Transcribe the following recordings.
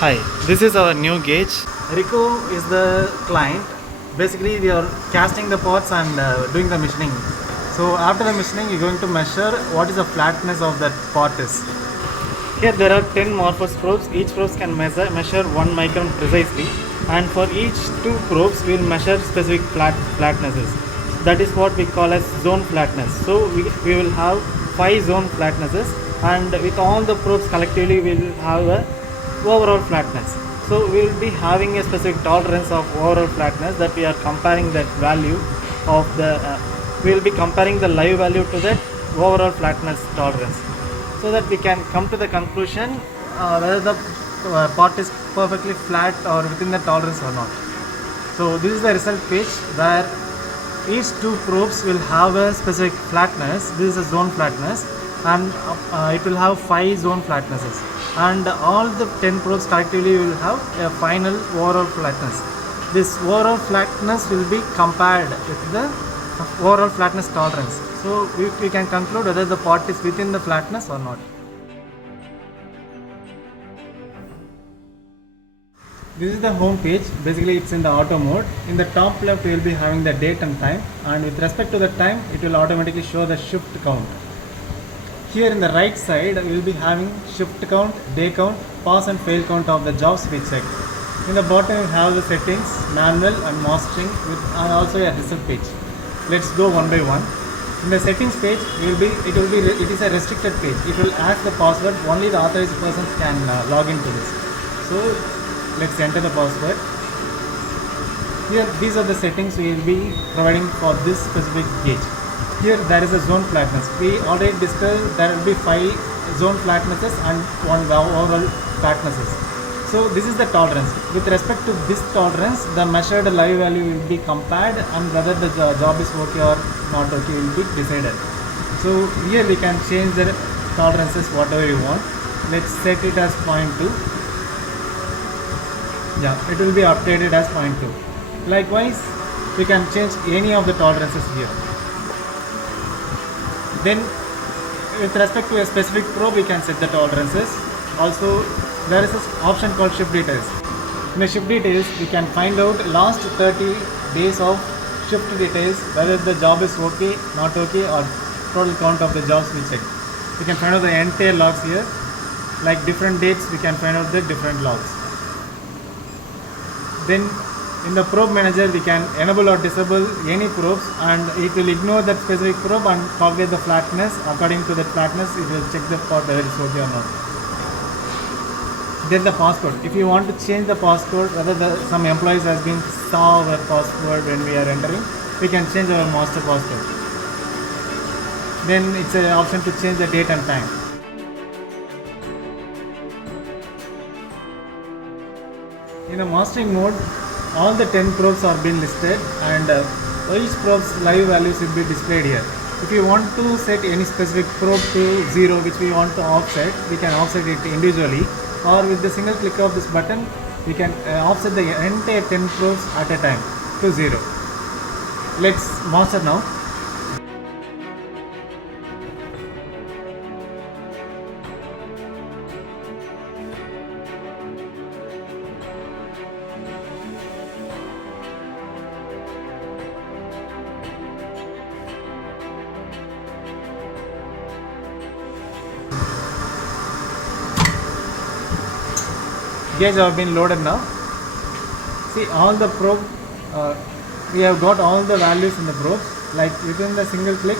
Hi, this is our new gauge. RICO is the client. Basically, we are casting the pots and doing the machining. So after the machining, you're going to measure what is the flatness of that pot is. Here there are 10 Morphos probes. Each probes can measure 1 micron precisely, and for each 2 probes, we will measure specific flatnesses. That is what we call as zone flatness. So we will have 5 zone flatnesses, and with all the probes collectively, we will have a overall flatness. So we will be having a specific tolerance of overall flatness that we are comparing that value of the. We will be comparing the live value to that overall flatness tolerance, so that we can come to the conclusion whether the pot is perfectly flat or within the tolerance or not. So this is the result page where each 2 probes will have a specific flatness. This is a zone flatness, and it will have 5 zone flatnesses, and all the 10 probes collectively will have a final overall flatness. This overall flatness will be compared with the overall flatness tolerance. So we can conclude whether the pot is within the flatness or not. This is the home page. Basically it's in the auto mode. In the top left we will be having the date and time, and with respect to the time it will automatically show the shift count. Here in the right side we will be having shift count, day count, pass and fail count of the jobs we checked. In the bottom we have the settings, manual and mastering, and also a result page. Let's go one by one. In the settings page, it is a restricted page. It will ask the password. Only the authorized persons can log into this. So let's enter the password. Here, these are the settings we will be providing for this specific gauge. Here there is a zone flatness. We already discussed there will be 5 zone flatnesses and 1 overall flatnesses. So this is the tolerance. With respect to this tolerance, the measured live value will be compared, and whether the job is okay or not okay will be decided. So here we can change the tolerances whatever you want. Let's set it as 0.2. Yeah, it will be updated as 0.2. Likewise, we can change any of the tolerances here. Then with respect to a specific probe, we can set the tolerances. Also, there is an option called shift details. In the shift details, we can find out last 30 days of shift details, whether the job is okay, not okay, or total count of the jobs we check. We can find out the entire logs here. Like different dates, we can find out the different logs. Then in the probe manager, we can enable or disable any probes, and it will ignore that specific probe and calculate the flatness. According to that flatness, it will check the pot whether it's okay or not. Then the passcode. If you want to change the passcode, whether some employees has been saw our password when we are entering, we can change our master passcode. Then it's an option to change the date and time. In the mastering mode, all the 10 probes are being listed, and each probe's live values will be displayed here. If you want to set any specific probe to 0, which we want to offset, we can offset it individually, or with the single click of this button, we can offset the entire 10 probes at a time to 0. Let's master now. Gauge have been loaded now. See all the probe, we have got all the values in the probes. Like within the single click,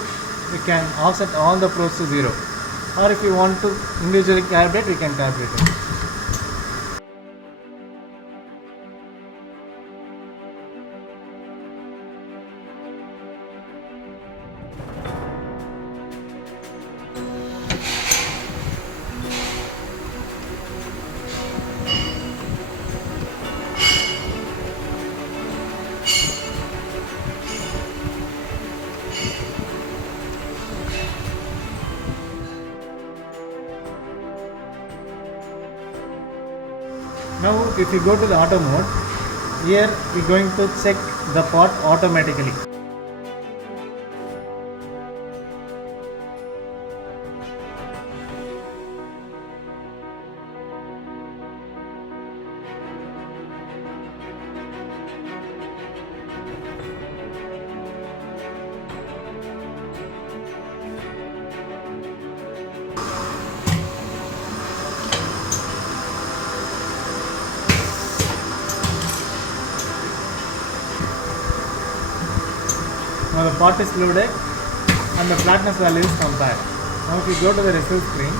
we can offset all the probes to 0. Or if you want to individually calibrate, we can calibrate it. Now if you go to the auto mode, here we are going to check the pot automatically. part is loaded and the flatness value is compared. Now if you go to the result screen,